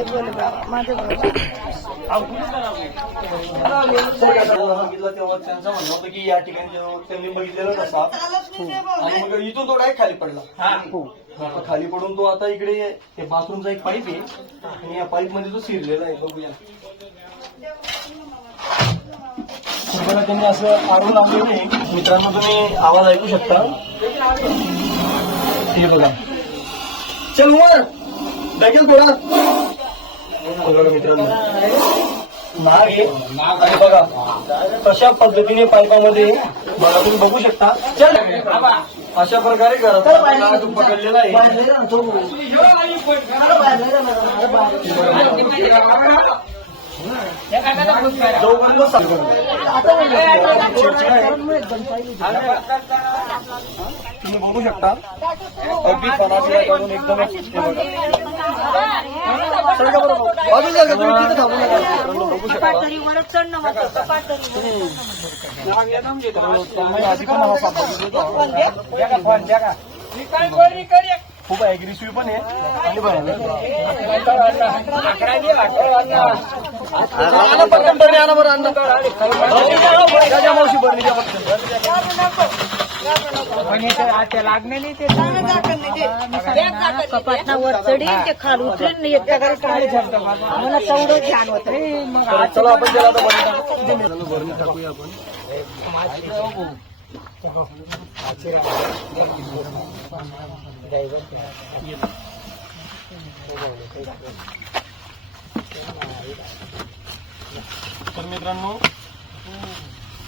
तेव्हा त्यांचं म्हणणं होतं की या ठिकाणी त्यांनी बघितलेलं नसा आणि मग इथून तो डायरेक्ट खाली पडला. आता खाली पडून तो आता इकडे ते बाथरूमचा एक पाईप आहे आणि या पाईप मध्ये तो शिरलेला आहे. बघूया त्यांनी असं आडवून लावलेलं आहे. मित्रांनो तुम्ही आवाज ऐकू शकता. हे बघा चल वर बॅगेल थोडा बघा मित्रांनो नाग आहे आणि बघा कशा पद्धतीने पाईपामध्ये बघा तुम्ही बघू शकता. चल अशा प्रकारे घरात पकडलेला आहे. तुम्ही बघू शकता अगदी करून एकदम बघू शकता. आधी पण हा खूप ऍग्रेसिव्ह पण आहे. लागणे नाही ते कपाटनावर चढी ते खाल उतरेल नाही मला तेवढं छान होत रे. मग चला आपण त्याला आता भरून टाकूया आपण. तर मित्रांनो